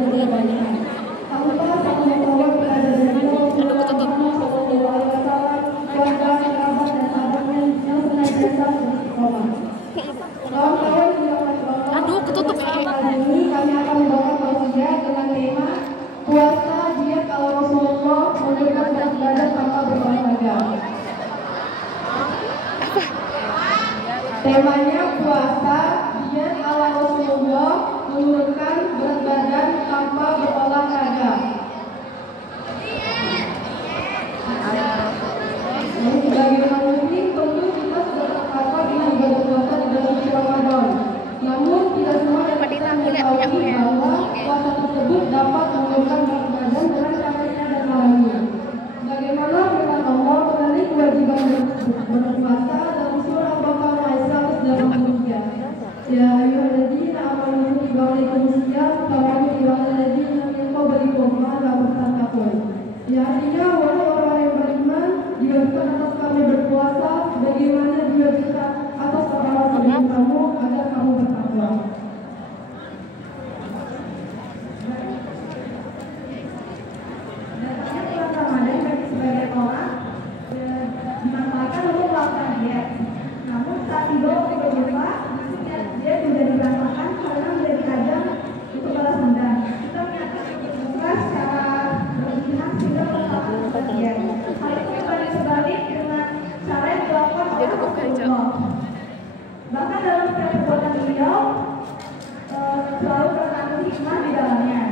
kebaikan. Allah sama Allah berada dari Allah Sallallahu Alaihi Wasallam, keluarga, kerabat dan sahabatnya yang senantiasa beristiqomah. Kawan-kawan yang dirahmati Allah, ketutup. kali ini kami akan membawakan tausiah dengan tema puasa diet ala Rasulullah menurunkan berat badan tanpa berolahraga. Temanya puasa diet ala Rasulullah menurunkan berat badan tanpa berolahraga. Bagaimana mungkin tentu kita sudah terpapar dengan ibadah puasa di dalam bulan Ramadan. Namun tidak semua dapat mengetahui bahwa puasa tersebut dapat menurunkan berat badan dengan caranya dan caranya. Bagaimana firman Allah mengenai kewajiban berpuasa dalam surah Al-Baqarah ayat 183. Ya ayyuhalladzina amanu kutiba alaikumusiyam kama kutiba alal ladzina min qablikum la'allakum tattaqun. Ya, artinya wahai orang yang beriman, diwajibkan atas kami berpuasa sebagaimana diwajibkan atas orang-orang sebelum kamu agar kamu bertakwa. Datangnya bulan Ramadan bagi sebagian orang dimanfaatkan untuk melakukan diet. Namun saat tiba waktu berbuka, dia tidak dirasakan karena menjadi ajang untuk balas dendam. Kita menyatakan berbuka secara berlebihan sehingga melakukan diet. Hal itu berbanding sebalik dengan cara yang dilakukan oleh Rasulullah. Bahkan dalam setiap perbuatan beliau selalu terkandung hikmah di dalamnya.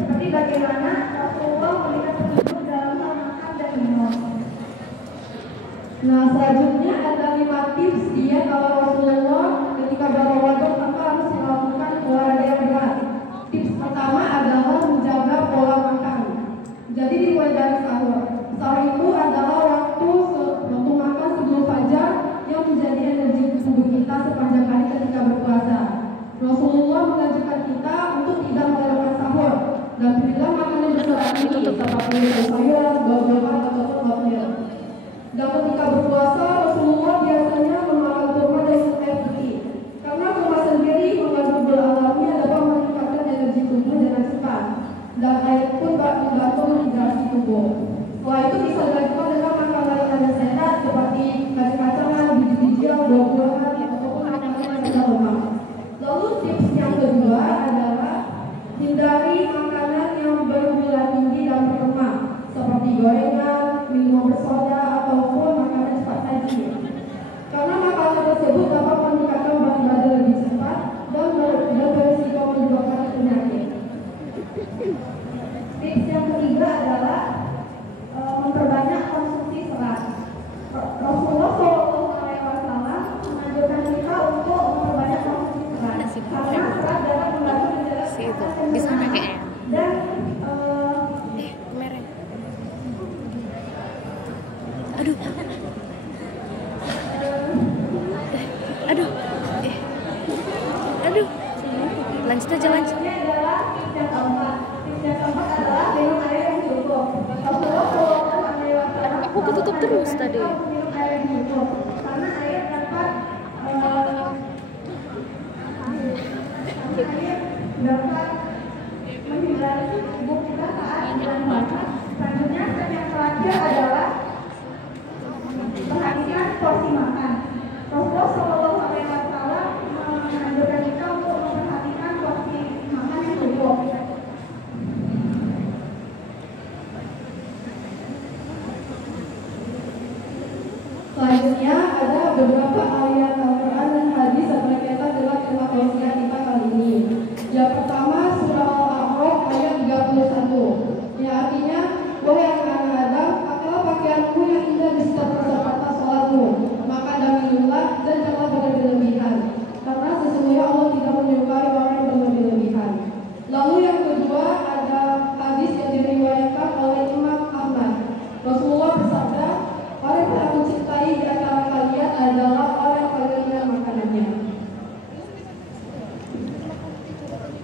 Seperti bagaimana Rasulullah memberikan petunjuk dalam hal makan dan minum. Nah, selanjutnya ada 5 tips diet ala Rasulullah ketika berpuasa tanpa harus melakukan olahraga yang berat. Tips pertama adalah menjaga pola makan. Jadi dimulai dari sahur. Sahur itu adalah waktu makan sebelum fajar yang menjadi energi tubuh kita sepanjang hari ketika berpuasa. Rasulullah mengajarkan kita untuk tidak melewatkan sahur dan pilihlah makanan berserat ini seperti sayur, buah-buahan ataupun oatmeal. Dan ketika berpuasa, Rasulullah biasanya memakan kurma dan air putih. Karena kurma sendiri mengandung gula alami yang dapat meningkatkan energi tubuh dengan cepat. Dan air pun membantu menghidrasi tubuh. Setelah itu bisa dilanjutkan dengan makanan yang sehat seperti kacang-kacangan, biji-bijian, buah-buahan, ataupun makanan yang rendah lemak. Lalu tips yang kedua adalah hindari makanan yang bergula tinggi dan berlemak seperti gorengan, minuman bersoda, ataupun makanan cepat saji. Karena makanan tersebut dapat meningkatkan berat badan lebih cepat dan berisiko menyebabkan penyakit. Tips yang ketiga adalah memperbanyak konsumsi serat. Rasulullah SAW menganjurkan kita untuk memperbanyak konsumsi serat karena serat dapat membantu menjaga kesehatan dan lanjut aja. Tips yang keempat adalah minum air yang cukup. Rasulullah SAW Aku ketutup terus tadi. minum air yang cukup karena air dapat menghindari tubuh kita saat bulan puasa. Selanjutnya yang terakhir adalah perhatikan porsi makan. Rasulullah SAW menganjurkan kita untuk memperhatikan porsi makan yang cukup. Selanjutnya ada beberapa ayat Al-Quran dan hadis yang berkaitan dengan tema tausiah kita kali ini. Yang pertama surah Al-A'raf ayat 31. Yang artinya, wahai anak Adam, pakailah pakaianmu yang indah di setiap perserta sholatmu, makan dan minumlah dan jangan berlebihan, karena sesungguhnya Allah tidak menyukai orang yang berlebihan. Lalu yang kedua ada hadis yang diriwayatkan oleh Imam Ahmad. Rasulullah bersabda, orang yang aku cintai di antara kalian adalah orang yang paling ringan makanannya.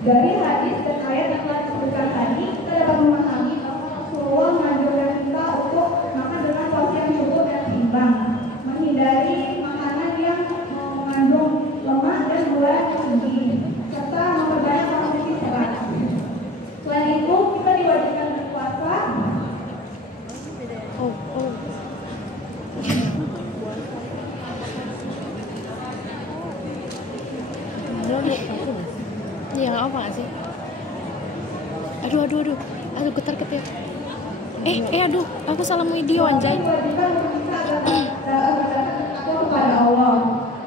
Dari hadis dan ayat yang telah disebutkan tadi, kita dapat memahami bahwa Rasulullah menganjurkan kita untuk makan dengan porsi yang cukup dan seimbang, menghindari makanan yang mengandung lemak dan gula tinggi, serta memperbanyak konsumsi serat. sih? Aduh, getar ketir. Aduh, aku salah video anjay. Kepada Allah.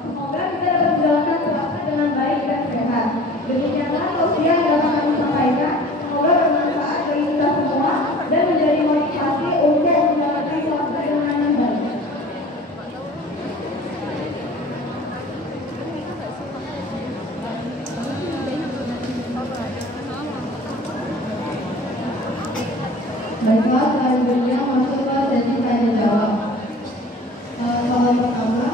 Semoga kita dapat menjalankan puasa dengan baik dan sehat. Demikianlah tausiah yang dapat kami sampaikan. Semoga bermanfaat bagi kita semua dan menjadi motivasi untuk menjalani puasa dengan yang baik. Baiklah, selanjutnya masuk ke sesi tanya jawab. Soal pertama,